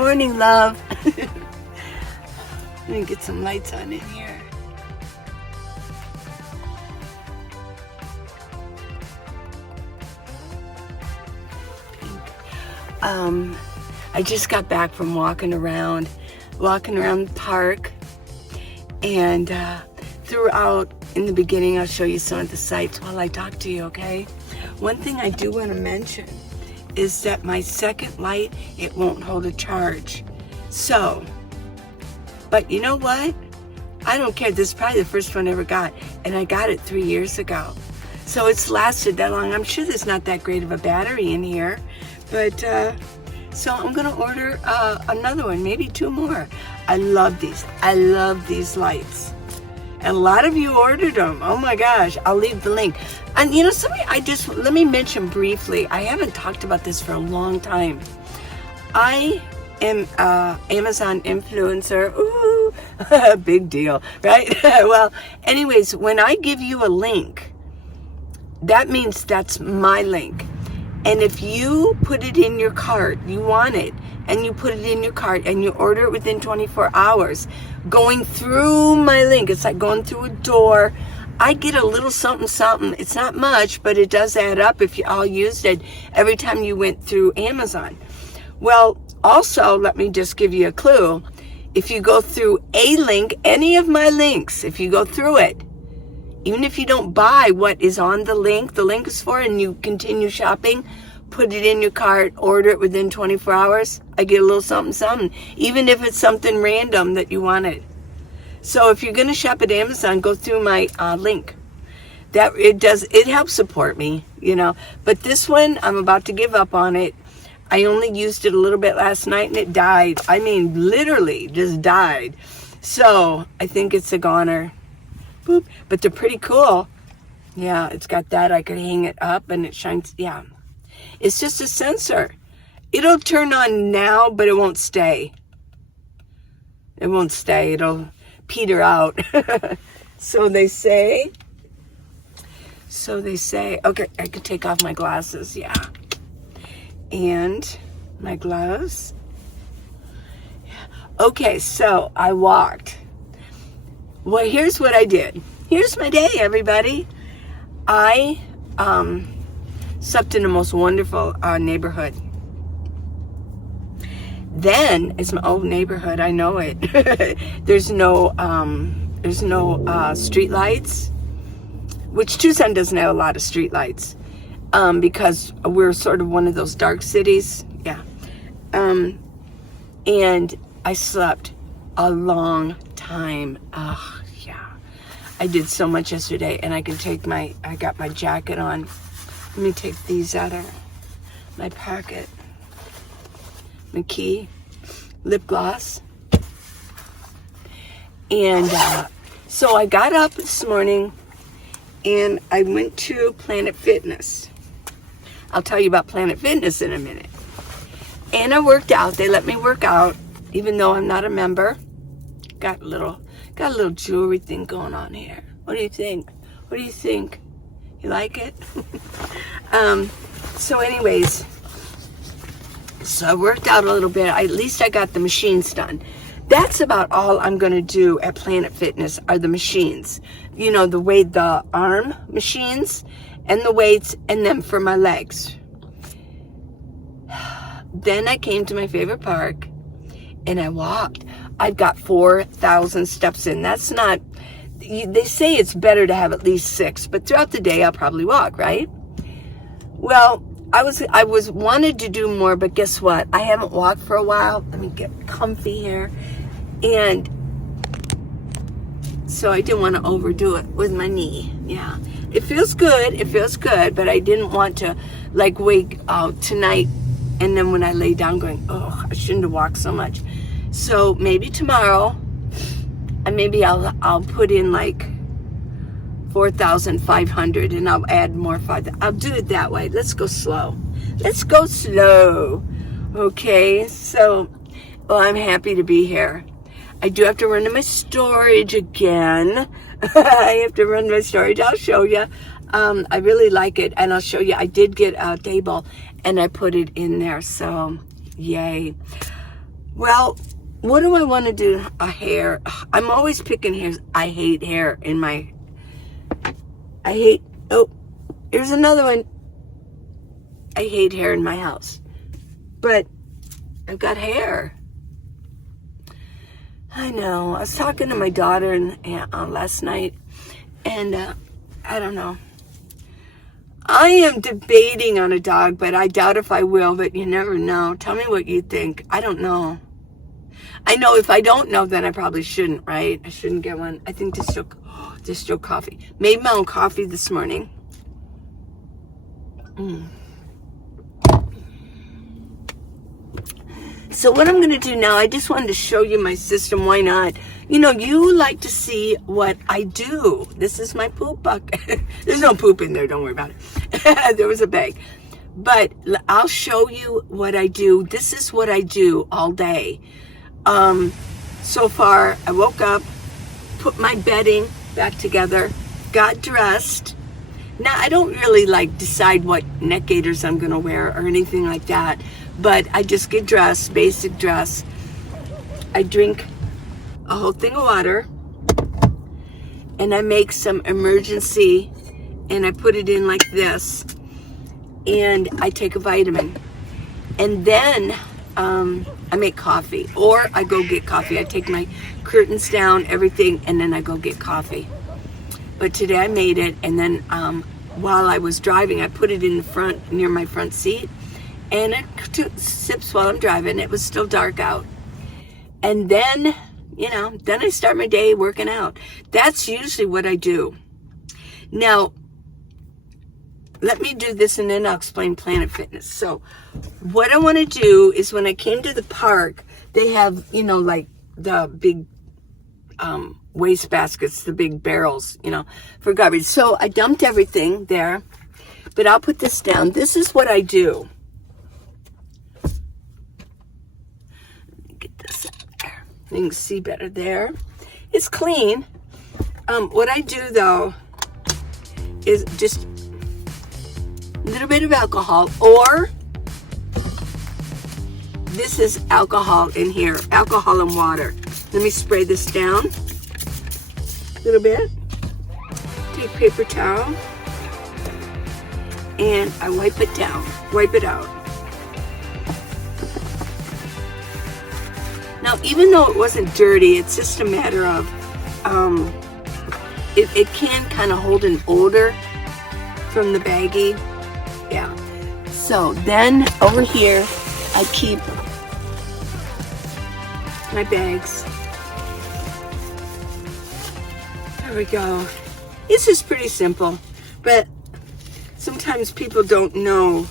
morning, love. Let me get some lights on in here. I just got back from walking around the park, and throughout, in the beginning, I'll show you some of the sights while I talk to you, okay? One thing I do want to mention is that my second light, it won't hold a charge. So, but you know what? I don't care. This is probably the first one I ever got, and I got it 3 years ago. So it's lasted that long. I'm sure there's not that great of a battery in here, but so I'm gonna order another one, maybe 2 more. I love these. I love these lights. And a lot of you ordered them. Oh my gosh, I'll leave the link. And you know, let me mention briefly, I haven't talked about this for a long time. I am Amazon influencer. Ooh, big deal, right? Well, anyways, when I give you a link, that means that's my link. And if you put it in your cart, you want it, and you put it in your cart and you order it within 24 hours, going through my link, it's like going through a door, I get a little something, something. It's not much, but it does add up if you all used it every time you went through Amazon. Well, also, let me just give you a clue. If you go through a link, any of my links, if you go through it, even if you don't buy what is on the link is for, and you continue shopping, put it in your cart, order it within 24 hours, I get a little something, something, even if it's something random that you wanted. So if you're going to shop at Amazon, go through my link. It helps support me, you know. But this one, I'm about to give up on it. I only used it a little bit last night and it died. I mean, literally just died. So I think it's a goner. Boop. But they're pretty cool. Yeah, it's got that. I could hang it up and it shines. Yeah. It's just a sensor. It'll turn on now, but it won't stay. It won't stay. It'll peter out. So they say. Okay, I could take off my glasses. Yeah. And my gloves. Okay, so I walked. Well, here's what I did. Here's my day, everybody. I slept in the most wonderful neighborhood. Then it's my old neighborhood. I know it. There's no street lights, which Tucson doesn't have a lot of street lights, because we're sort of one of those dark cities. Yeah. And I slept a long time. Oh, yeah. I did so much yesterday, and I got my jacket on. Let me take these out of my pocket. My key, lip gloss. And so I got up this morning and I went to Planet Fitness. I'll tell you about Planet Fitness in a minute. And I worked out. They let me work out, even though I'm not a member. Got a little jewelry thing going on here. What do you think? What do you think? You like it? So anyways, so I worked out a little bit. At least I got the machines done. That's about all I'm going to do at Planet Fitness are the machines. You know, the arm machines and the weights, and then for my legs. Then I came to my favorite park and I walked. I've got 4,000 steps in. That's not, they say it's better to have at least 6, but throughout the day I'll probably walk, right? Well, I was wanted to do more, but guess what? I haven't walked for a while. Let me get comfy here. And so I didn't want to overdo it with my knee. Yeah. It feels good, but I didn't want to like wake out tonight and then when I lay down going, oh, I shouldn't have walked so much. So maybe tomorrow, and maybe I'll put in like 4,500 and I'll add more 5,000. I'll do it that way. Let's go slow. Okay, so, well, I'm happy to be here. I do have to run to my storage again. I have to run to my storage. I'll show you. I really like it, and I'll show you. I did get a table, and I put it in there, so yay. Well, what do I want to do? A hair. I'm always picking hairs. I hate hair in my... Oh, here's another one. I hate hair in my house. But I've got hair. I know. I was talking to my daughter last night, and I don't know. I am debating on a dog, but I doubt if I will, but you never know. Tell me what you think. I don't know. I know if I don't know, then I probably shouldn't, right? I shouldn't get one. I think distro coffee. Made my own coffee this morning. So what I'm going to do now, I just wanted to show you my system. Why not? You know, you like to see what I do. This is my poop bucket. There's no poop in there. Don't worry about it. There was a bag. But I'll show you what I do. This is what I do all day. So far, I woke up, put my bedding back together, got dressed. Now, I don't really decide what neck gaiters I'm going to wear or anything like that, but I just get dressed, basic dress. I drink a whole thing of water, and I make some emergency, and I put it in like this, and I take a vitamin. And then I make coffee, or I go get coffee. I take my curtains down, everything, and then I go get coffee. But today I made it, and then while I was driving, I put it in the front, near my front seat, and I took sips while I'm driving. It was still dark out. And then, then I start my day working out. That's usually what I do. Now, let me do this, and then I'll explain Planet Fitness. So what I want to do is, when I came to the park, they have, the big waste baskets, the big barrels, for garbage. So I dumped everything there, but I'll put this down. This is what I do. Let me get this out there. You can see better there. It's clean. What I do, though, is just a little bit of alcohol, or this is alcohol in here, alcohol and water. Let me spray this down a little bit. Take paper towel, and I wipe it down, wipe it out. Now, even though it wasn't dirty, it's just a matter of, it can kind of hold an odor from the baggie. Yeah. So then over here, I keep my bags. There we go. This is pretty simple, but sometimes people don't know.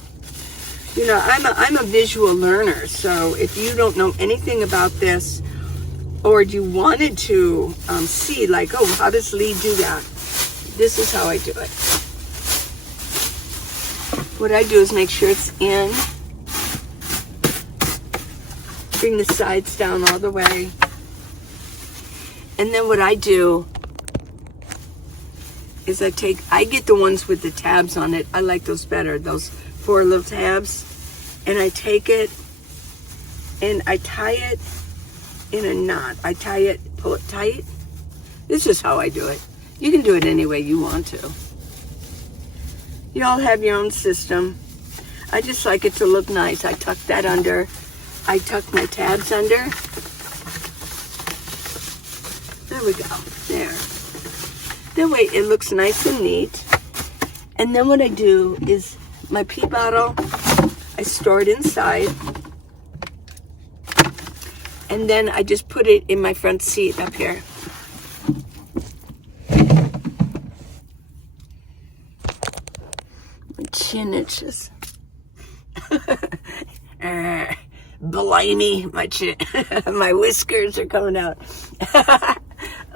I'm a visual learner, so if you don't know anything about this, or you wanted to see, how does Lee do that? This is how I do it. What I do is make sure it's in. Bring the sides down all the way. And then what I do is I get the ones with the tabs on it. I like those better, those 4 little tabs. And I take it and I tie it in a knot. I tie it, pull it tight. This is how I do it. You can do it any way you want to. You all have your own system. I just like it to look nice. I tuck that under. I tuck my tabs under. There we go. There. That way it looks nice and neat. And then what I do is my pee bottle, I store it inside. And then I just put it in my front seat up here. My chin itches. Blimey, my chin, my whiskers are coming out.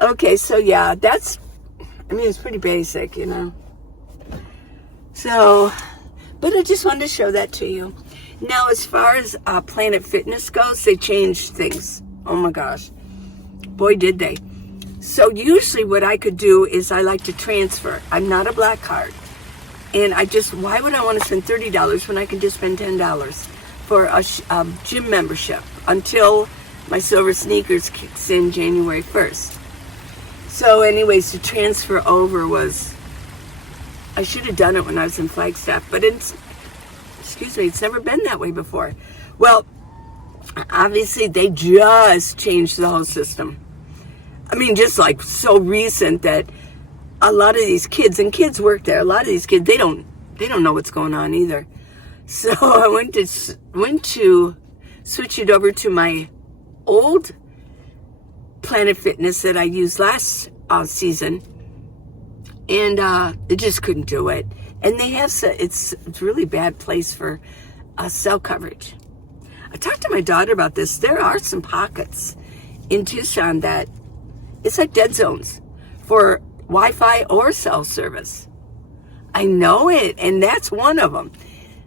Okay, so yeah, it's pretty basic, So, but I just wanted to show that to you. Now, as far as Planet Fitness goes, they changed things. Oh my gosh. Boy, did they. So usually what I could do is I like to transfer. I'm not a black card. And why would I want to spend $30 when I can just spend $10 for a gym membership until my silver sneakers kicks in January 1st. So anyways, to transfer over was, I should have done it when I was in Flagstaff, but it's never been that way before. Well, obviously they just changed the whole system. I mean, just like so recent that a lot of these kids, and kids work there, a lot of these kids, they don't know what's going on either. So I went to switch it over to my old Planet Fitness that I used last season, and it just couldn't do it. And they have it's a really bad place for cell coverage. I talked to my daughter about this. There are some pockets in Tucson that it's like dead zones for Wi-Fi or cell service. I know it, and that's one of them.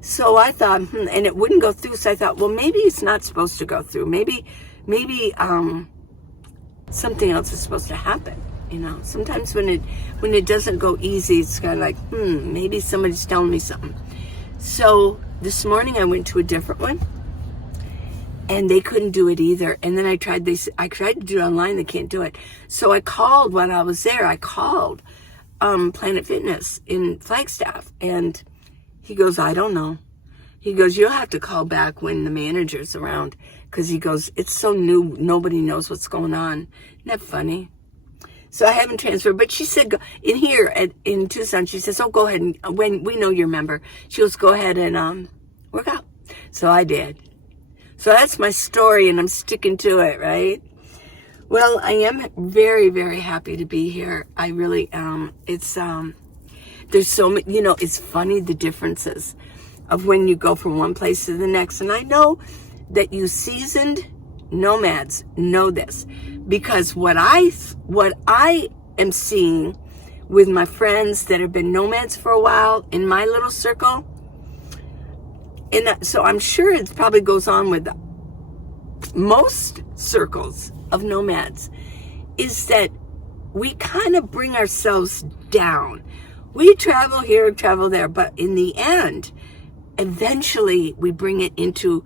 So I thought, and it wouldn't go through. So I thought, well, maybe it's not supposed to go through. Maybe something else is supposed to happen. You know, sometimes when it doesn't go easy, it's kind of like, maybe somebody's telling me something. So this morning I went to a different one, and they couldn't do it either. And then I tried to do it online. They can't do it. So I called when I was there. I called Planet Fitness in Flagstaff, and he goes, I don't know. He goes, you'll have to call back when the manager's around, because he goes, it's so new, nobody knows what's going on. Isn't that funny? So I haven't transferred, but she said, in here in Tucson, she says, oh, go ahead, and when we know your member, she goes, go ahead and work out. So I did. So that's my story, and I'm sticking to it, right? Well, I am very, very happy to be here. I really am. It's, there's so many, you know, it's funny the differences of when you go from one place to the next. And I know that you seasoned nomads know this, because what I am seeing with my friends that have been nomads for a while in my little circle, and so I'm sure it probably goes on with most circles of nomads, is that we kind of bring ourselves down. We travel here, travel there, but in the end, eventually we bring it into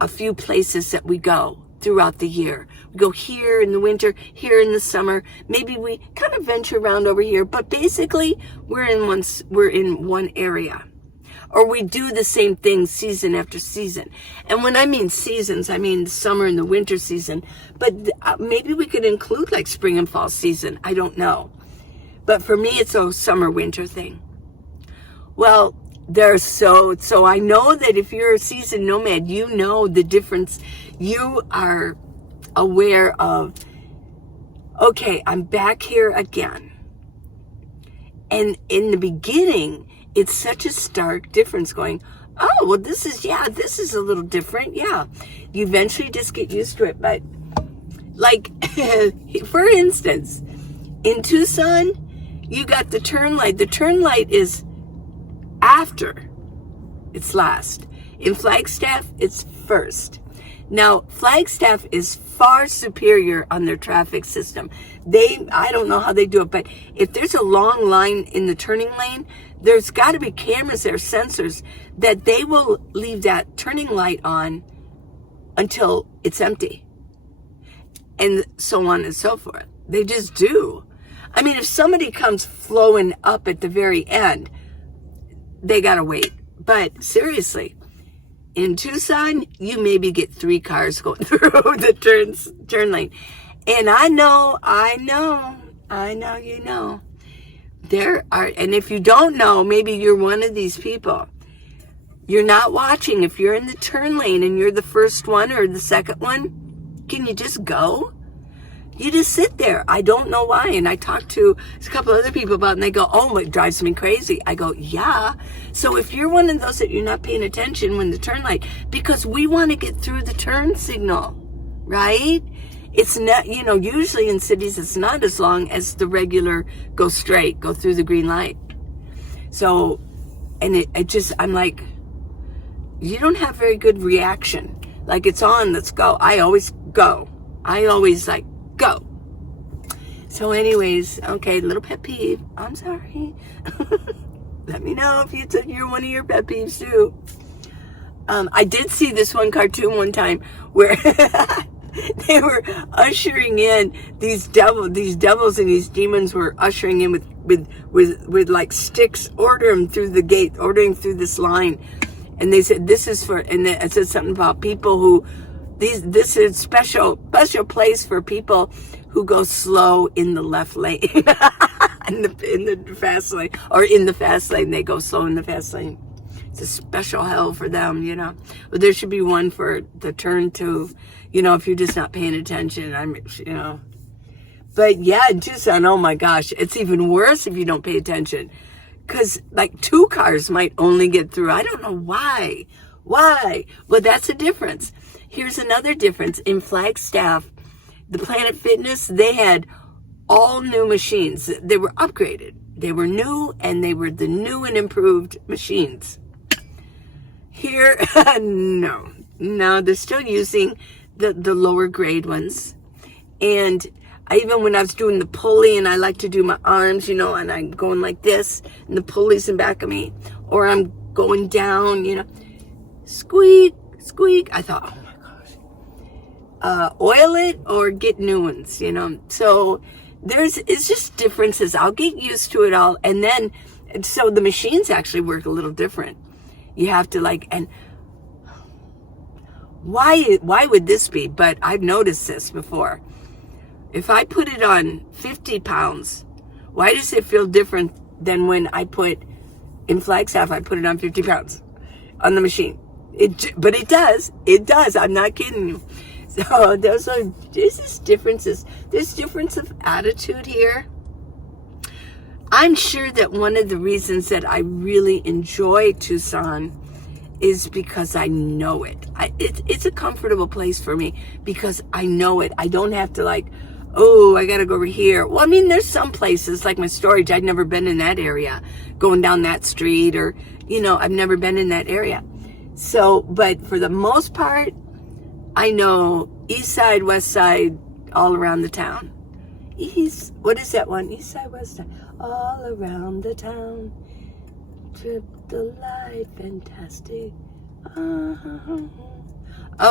a few places that we go throughout the year. We go here in the winter, here in the summer. Maybe we kind of venture around over here, but basically we're in one area. Or we do the same thing season after season. And when I mean seasons, I mean the summer and the winter season. But maybe we could include like spring and fall season. I don't know. But for me, it's a summer winter thing. Well, so I know that if you're a seasoned nomad, you know the difference. You are aware of, okay, I'm back here again. And in the beginning, it's such a stark difference going, oh, well, this is a little different. Yeah. You eventually just get used to it. But like, for instance, in Tucson, you got the turn light. The turn light is after it's last. In Flagstaff, it's first. Now, Flagstaff is far superior on their traffic system. I don't know how they do it, but if there's a long line in the turning lane, there's got to be cameras there, sensors, that they will leave that turning light on until it's empty. And so on and so forth. They just do. I mean, if somebody comes flowing up at the very end, they got to wait. But seriously, in Tucson, you maybe get 3 cars going through the turn lane. And I know, you know. There are, and if you don't know, maybe you're one of these people. You're not watching. If you're in the turn lane and you're the first one or the second one, can you just go? You just sit there. I don't know why. And I talked to a couple other people about it, and they go, oh, it drives me crazy. I go, yeah. So if you're one of those that you're not paying attention when the turn light, because we want to get through the turn signal, right? It's not, you know, usually in cities, it's not as long as the regular go straight, go through the green light. So, and it just, I'm like, you don't have very good reaction. Like, it's on, let's go. I always go. I always like, go. So anyways, okay, little pet peeve. I'm sorry. Let me know if you're one of your pet peeves too. I did see this one cartoon one time where they were ushering in these devils and these demons were ushering in with like sticks, ordering through the gate, ordering through this line. And they said, this is for, and it said something about people who, this is special place for people who go slow in the left lane. in the fast lane, or in the fast lane, they go slow in the fast lane. It's a special hell for them, you know. But there should be one for the turn to, you know, if you're just not paying attention, you know. But yeah, Tucson, oh my gosh, it's even worse if you don't pay attention. Because like 2 cars might only get through. I don't know why. Why? Well, that's a difference. Here's another difference. In Flagstaff, the Planet Fitness, they had all new machines. They were upgraded. They were new, and they were the new and improved machines. Here, no, they're still using the lower grade ones. And even when I was doing the pulley, and I like to do my arms, you know, and I'm going like this, and the pulley's in back of me, or I'm going down, you know, squeak, squeak. I thought, oh my gosh, oil it or get new ones, you know. So it's just differences. I'll get used to it all, and then so the machines actually work a little different. You have to like, and why would this be? But I've noticed this before. If I put it on 50 pounds, why does it feel different than when I put, in Flagstaff, I put it on 50 pounds on the machine? But it does. It does. I'm not kidding you. So there's just differences. There's difference of attitude here. I'm sure that one of the reasons that I really enjoy Tucson is because I know it. It's a comfortable place for me because I know it. I don't have to like, oh, I got to go over here. Well, I mean, there's some places like my storage. I'd never been in that area, going down that street, or, you know, I've never been in that area. So, but for the most part, I know east side, west side, all around the town. What is that one? East side, west side, all around the town. Trip the light, fantastic. Oh,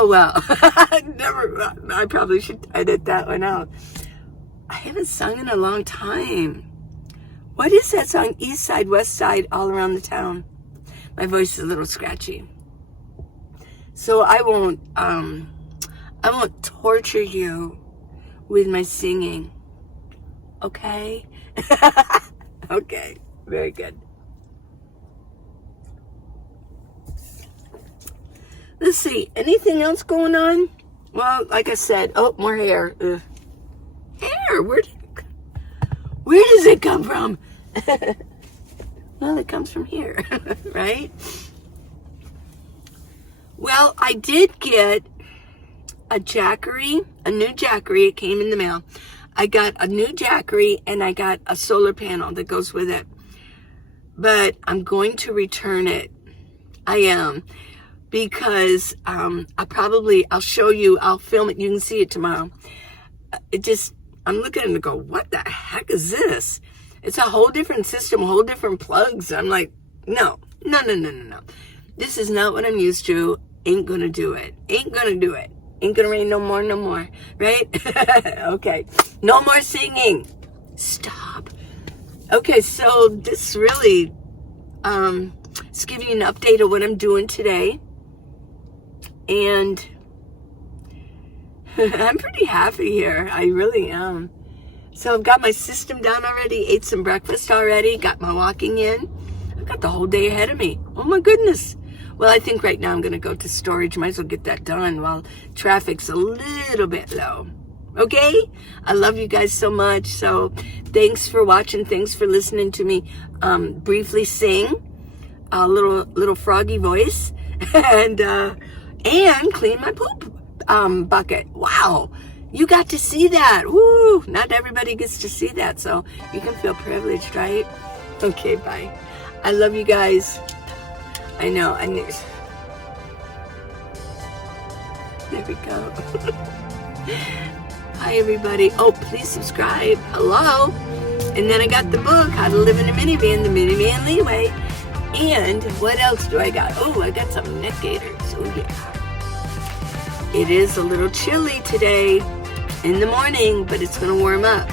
well. I probably should edit that one out. I haven't sung in a long time. What is that song? East side, west side, all around the town. My voice is a little scratchy. So I won't torture you with my singing. Okay? Okay. Very good. Let's see. Anything else going on? Well, like I said, oh, more hair. Ugh. Hair? Where does it come from? Well, it comes from here, right? Well, I did get a Jackery, a new Jackery. It came in the mail. I got a new Jackery, and I got a solar panel that goes with it. But I'm going to return it. I am. Because I'll show you, I'll film it, you can see it tomorrow. I'm looking at it and go, what the heck is this? It's a whole different system, whole different plugs. I'm like, no. This is not what I'm used to. Ain't gonna do it. Ain't gonna rain no more, right? Okay, no more singing. Stop. Okay, so this really, it's giving you an update of what I'm doing today. And I'm pretty happy here. I really am. So I've got my system down already, ate some breakfast already, got my walking in. I've got the whole day ahead of me. Oh my goodness. Well, I think right now I'm going to go to storage. Might as well get that done while traffic's a little bit low. Okay? I love you guys so much. So thanks for watching. Thanks for listening to me briefly sing a little froggy voice. And clean my poop bucket. Wow, you got to see that. Woo! Not everybody gets to see that, so you can feel privileged, right? Okay, bye. I love you guys. I know. There we go. Hi, everybody. Oh, please subscribe. Hello. And then I got the book, How to Live in a Minivan, the Minivan Leeway. And what else do I got? Oh, I got some neck gaiters. Oh yeah. It is a little chilly today in the morning, but it's gonna warm up.